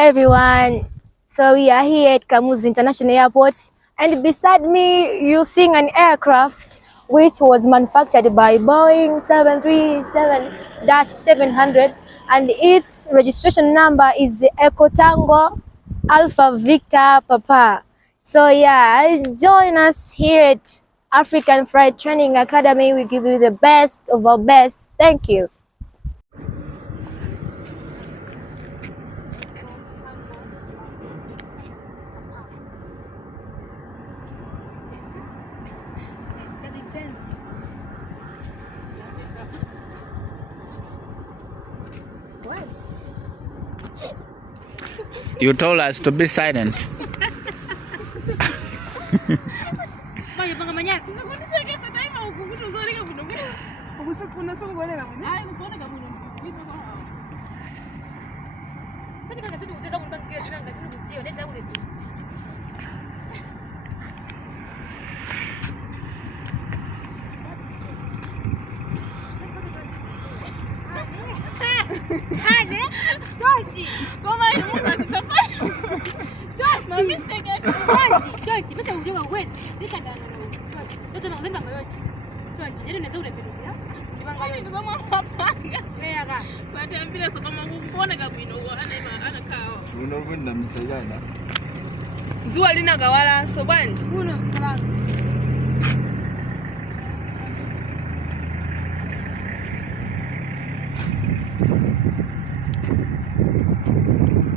everyone. So we are here at Kamuzu International Airport, and beside me you seeing an aircraft which was manufactured by Boeing 737-700, and its registration number is Echo Tango Alpha Victor Papa. So yeah, join us here at African Flight Training Academy. We give you the best of our best. Thank you. You told us to be silent.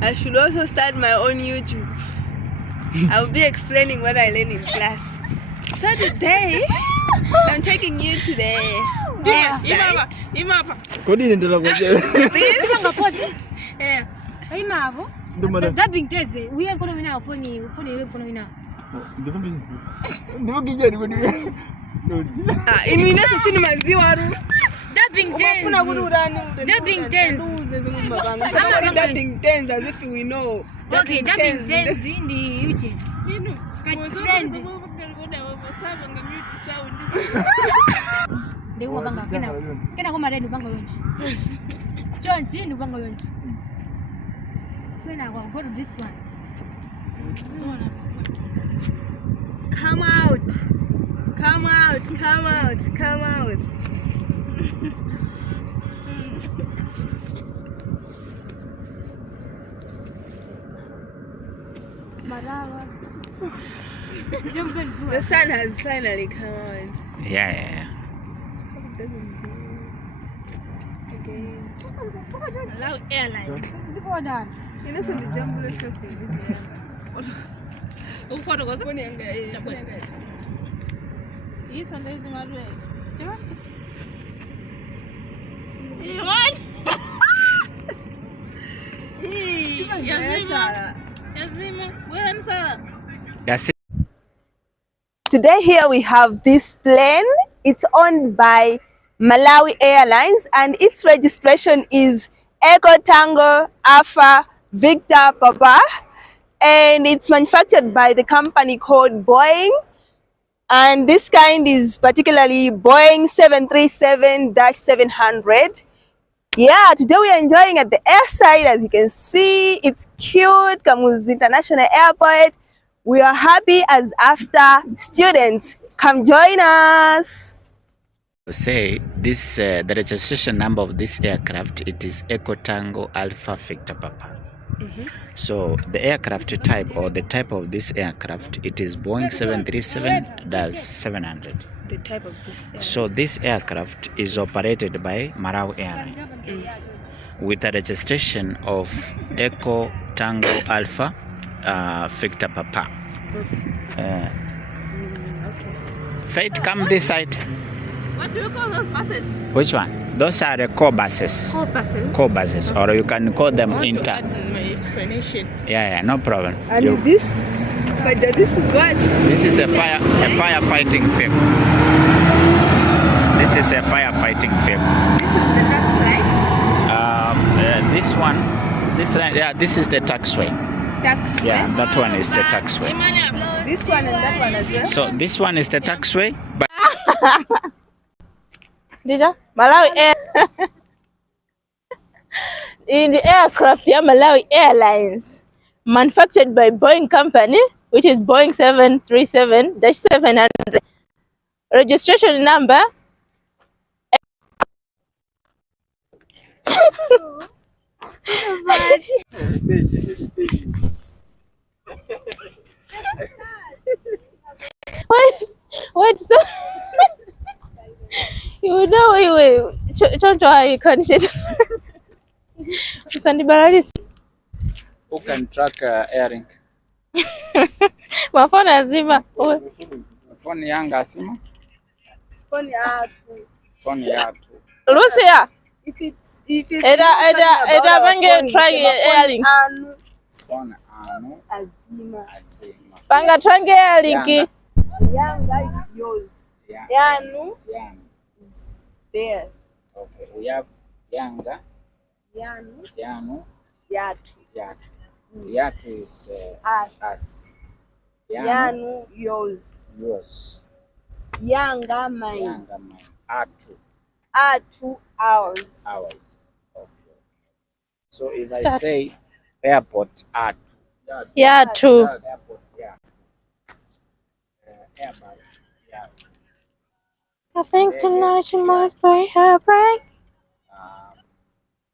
I should also start my own YouTube. I'll be explaining what I learned in class. So today, I'm taking you to the air site. Dubbing tens as if we know. Okay, dubbing tens in the YouTube. They were banga. Can I go my red banga? John G. Banga. When I go to this one. Come out. Come out. Come out. Come out. The sun has finally come out. Yeah. Again. Allow airline. You know, so the jumbo shot Today here we have this plane. It's owned by Malawi Airlines and its registration is Echo Tango Alpha Victor Papa, and it's manufactured by the company called Boeing, and this kind is particularly Boeing 737-700. Yeah, today we are enjoying at the airside. As you can see, it's cute. Kamuzu International Airport. We are happy as after students. Come join us. Say this the registration number of this aircraft, it is Echo Tango Alpha Victor Papa. So the aircraft type or the type of this aircraft, it is Boeing 737-700. The type of this aircraft. So this aircraft is operated by Malawi Airlines with a registration of Echo Tango Alpha Victor Papa. Fate, come this side. What do you call those buses? Which one? Those are the core buses. Core buses? Core buses, or you can call them inter. My explanation. Yeah, no problem. And this is what? This is a firefighting vehicle. This is a firefighting vehicle. This is the taxiway? This is the taxiway. Taxiway? Yeah, that one is the taxiway. This one and that one as well? So this one is the taxiway, but Deja? Malawi Air. in the aircraft ya Malawi Airlines, manufactured by Boeing company, which is Boeing 737-700. Registration number wait, so you know you can Who can track airing? Mafoni azima. Phone yanga asima? Phone yatu. Phone yatu. Lucia. If it's Eda bange try airing. Phone anu Azima. asima. Banga try airing. Yanga is yours. Yeah. Yanu Yang. is theirs. Okay. We have yanga. Yanu. Yanu. Yatu. Yatu. Yatu is us. Yanu yours. Yours. Yanga mine. Yanga mine. Atu. Atu ours. Ours. Okay. So if I say airport, Atu. Yeah, true. Airport, yeah. Airport, yeah. I think tonight she must buy her break.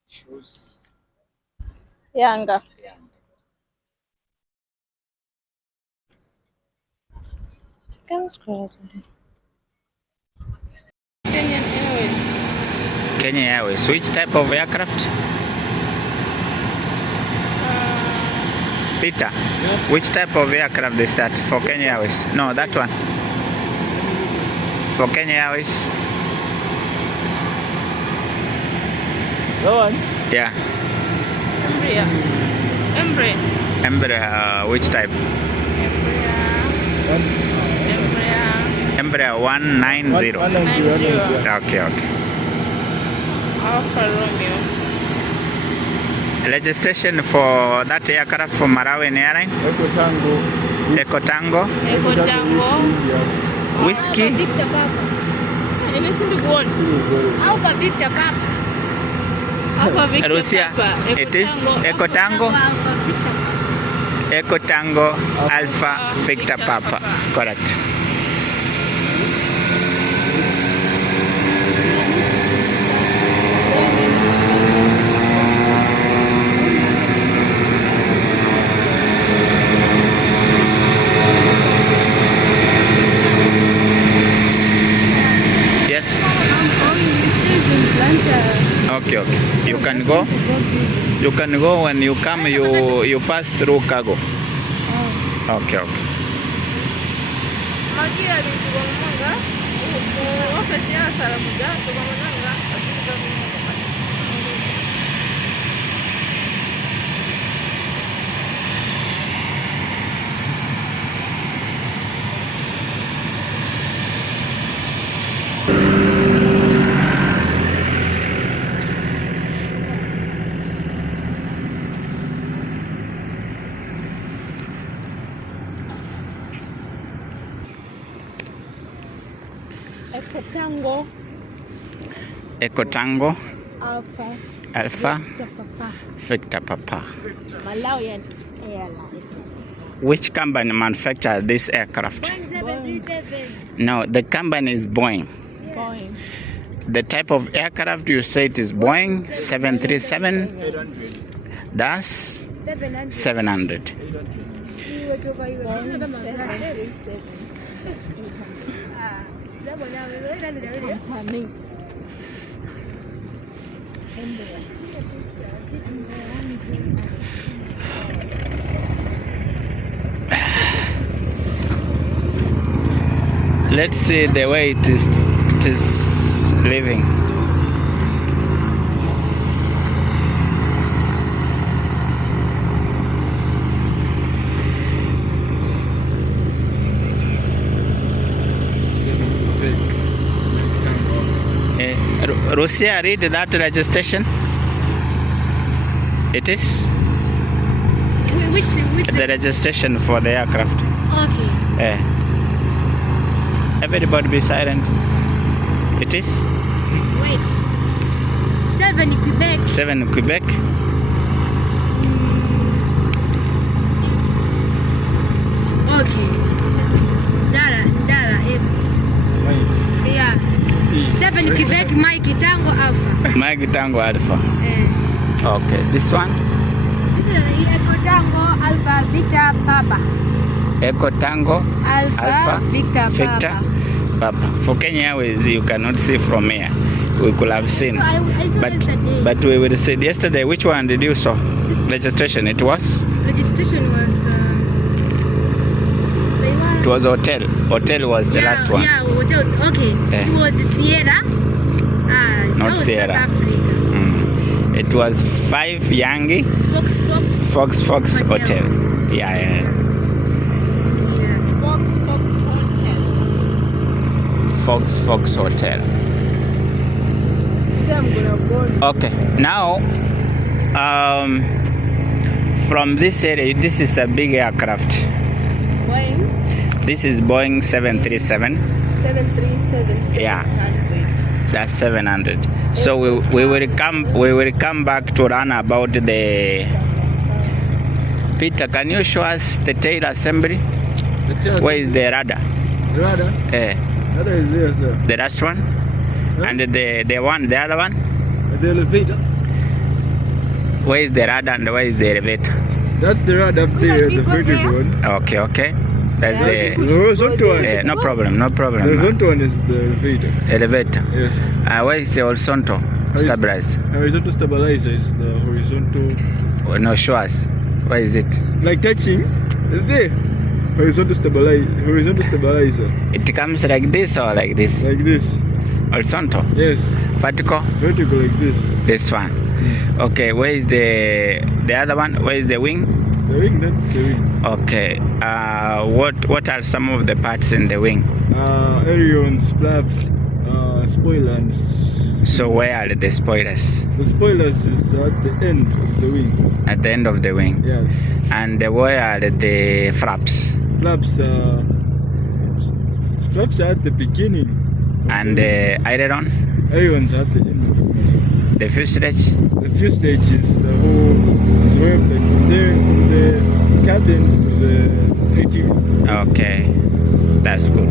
Shoes. Yanga. Yeah. Comes crazy. Kenyan Airways. Kenya Airways. Which type of aircraft? Peter, which type of aircraft is that for Kenya Airways? No, that one. For Kenya Airways. That one? Yeah. Embraer, which type? Embraer 190. 190. Okay. Alfa Romeo. Registration for that aircraft for Malawi Airlines? Eco Tango. Whiskey. Alpha Victor Papa. Alpha Victor Papa. Russia. It is Eco Tango. Alpha Victor. Eco Tango Alpha Victor Papa. Correct. Yes. Okay. You can go. You can go when you come. You pass through cargo. Okay. Eco Tango Alpha Victor Papa. Malawian Airlines. Which company manufactures this aircraft? Boeing. No, the company is Boeing. Boeing. The type of aircraft you say it is Boeing 737-700. Let's see the way it is living. Russia, read that registration. It is Which the registration for the aircraft. Okay. Everybody be silent. It is Wait. 7 Quebec. 7 Quebec. Okay. Dara, yeah. 7 Quebec, Mike Tango Alpha. Mike Tango Alpha. Eh. Okay, this one? This is Echo Tango Alpha Victor Papa. Echo Tango Alpha Victor Papa. For Kenya Airways, you cannot see from here. We could have seen. So I saw yesterday. But we would say yesterday, which one did you saw? Registration, it was? Registration was... It was hotel. Hotel was the last one. Yeah, hotel. Okay. Yeah. It was Sierra. Not that was Sierra. South Africa. It was 5 Yangi Fox Hotel. Yeah. Fox Hotel. Okay. Now, from this area, this is a big aircraft. Boeing This is Boeing 737. 737. Yeah. That's 700. So we will come back to run about the. Peter, can you show us the tail assembly? Where is the rudder? The rudder? Rudder is there, sir. The last one? Huh? And the other one? The elevator? Where is the rudder and where is the elevator? That's the rudder up there, the vertical one. Okay. That's The horizontal one. no problem. The horizontal one is the elevator. Elevator. Yes. Where is the horizontal stabilizer? Horizontal stabilizer is the horizontal. No, show us. Where is it? Like touching. It's there. Horizontal stabilizer. It comes like this or like this? Like this. Horizontal. Yes. Vertical. Vertical like this. This one. Okay. Where is the other one? Where is the wing? The wing. That's the wing. Okay. What are some of the parts in the wing? Ailerons, flaps, spoilers. So where are the spoilers? The spoilers is at the end of the wing. At the end of the wing. Yeah. And where are the flaps? Flaps are at the beginning. And the aileron? Ailerons are at the end. The fuselage? The fuselage is the whole. It's where like from the cabin to the AT. Okay. That's good.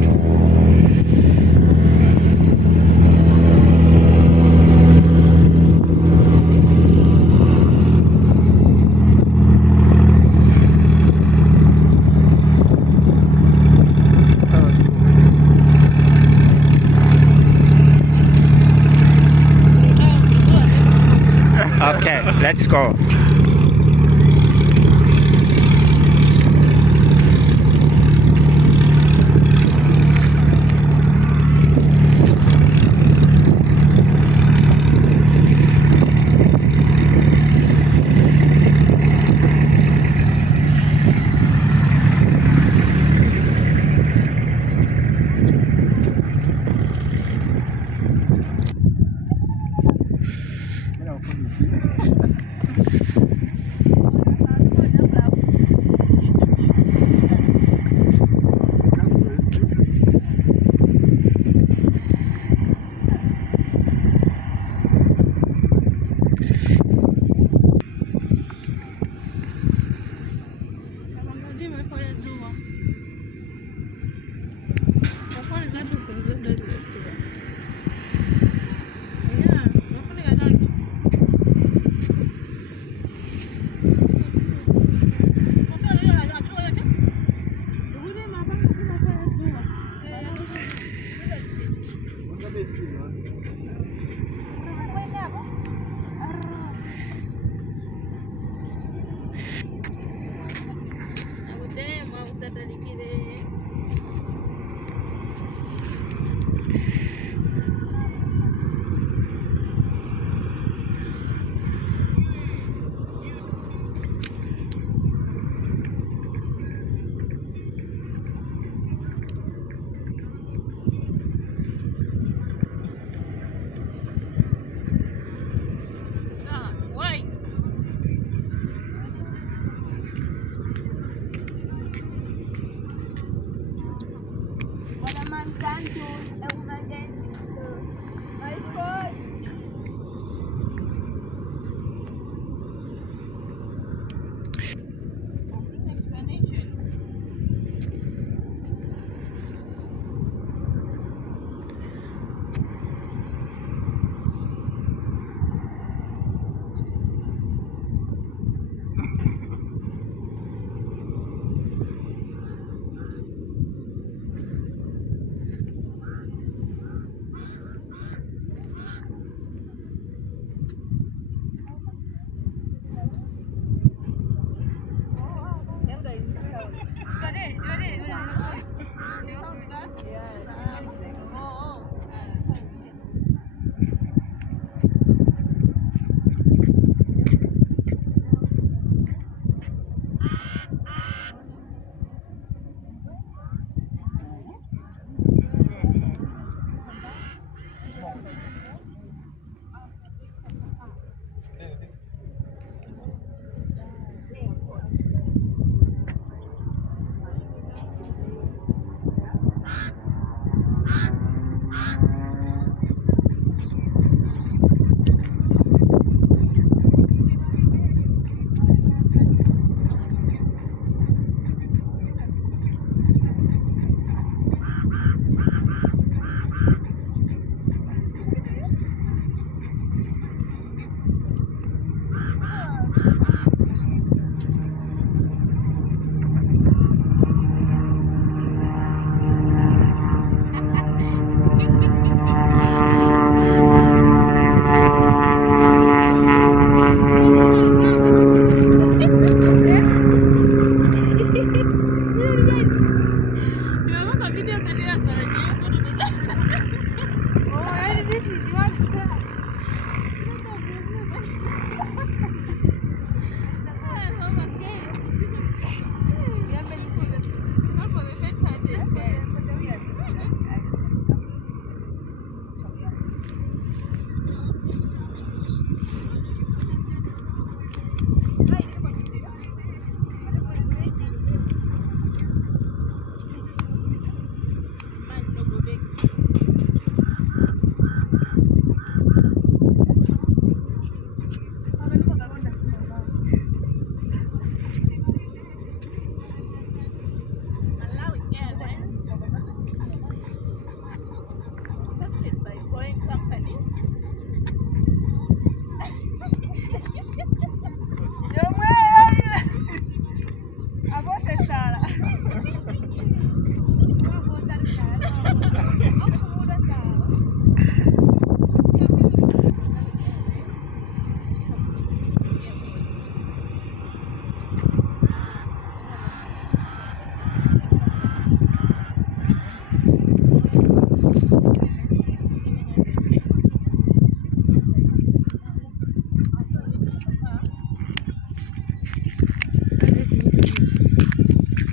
Okay, let's go.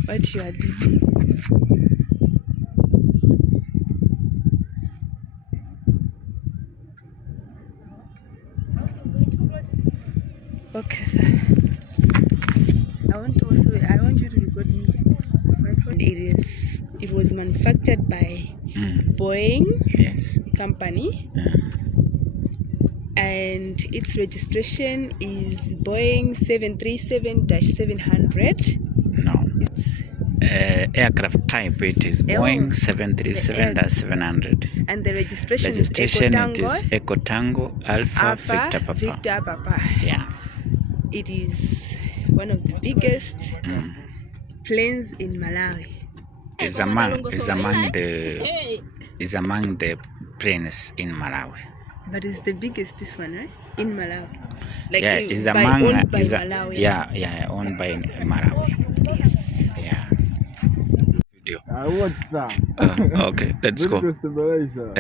what you are doing. Okay, sir. I want you to record me. My phone. It was manufactured by Boeing company. And its registration is Boeing 737-700. No. It's aircraft type. It is Boeing 737-700. And the registration is Echo Tango Alpha Victor Papa. Yeah. It is one of the biggest planes in Malawi. Is among the planes in Malawi. But it's the biggest, this one, right? In Malawi. Like owned by Malawi. Yeah, owned by Malawi. Yes. Yeah. Video. What's up? Okay, let's go. Stabilizer.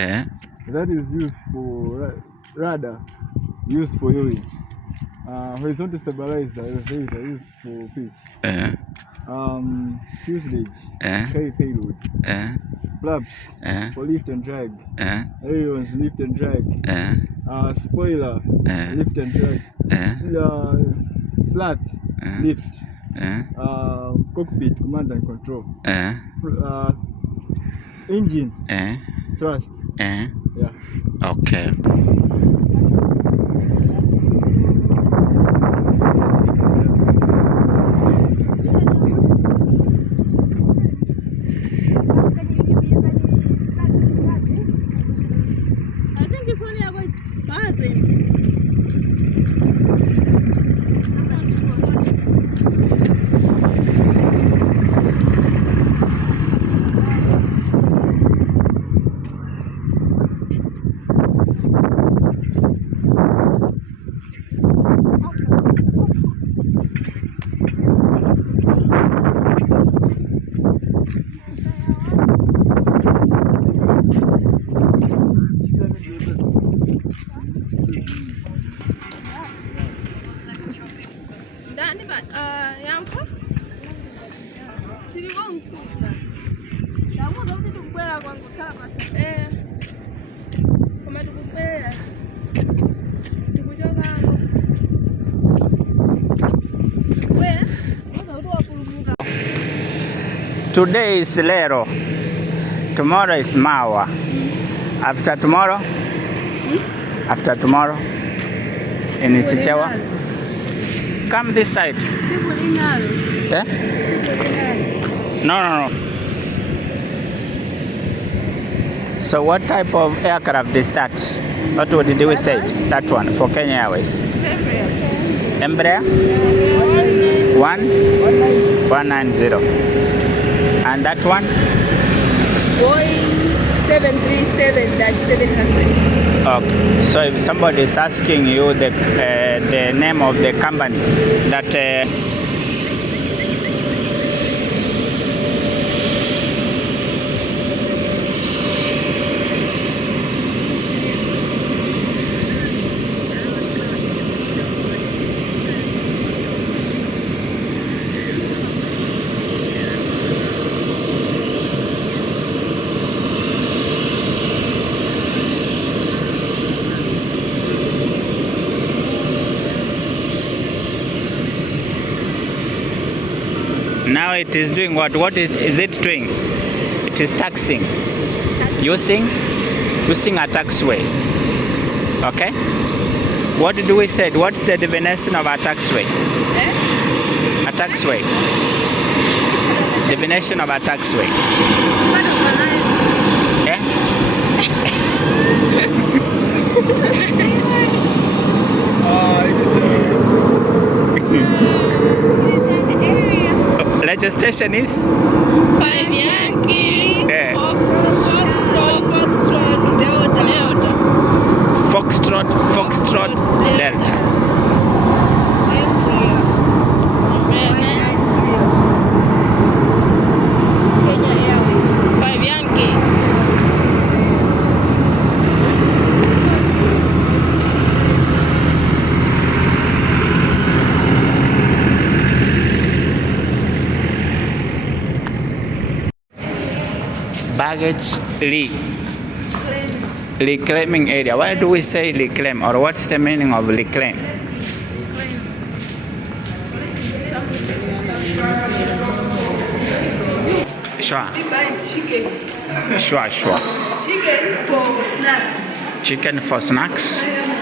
That is used for radar, used for helium. Horizontal stabilizer is used for pitch. Fuselage, carry payload. Flaps for lift and drag. Ailerons, lift and drag. Spoiler, lift and drag. Slats, lift. Cockpit, command and control. Engine, thrust. Yeah. Okay. Today is Lero, tomorrow is Mawa. After tomorrow in Chichewa. Come this side. No. So what type of aircraft is that? What did we say? That one for Kenya Airways. Embraer 190. And that one? Boeing 737-700. Okay. So if somebody is asking you the name of the company that now it is doing what? What is it doing? It is taxing. Using a taxiway. Okay? What did we say? What's the definition of a taxiway? A taxiway. Definition of a taxiway. Yeah? Registration is 5 Yankee. Foxtrot Delta. baggage reclaiming area. Why do we say reclaim, or what's the meaning of reclaim? Sure. We buy chicken. Sure. Chicken for snacks. Chicken for snacks.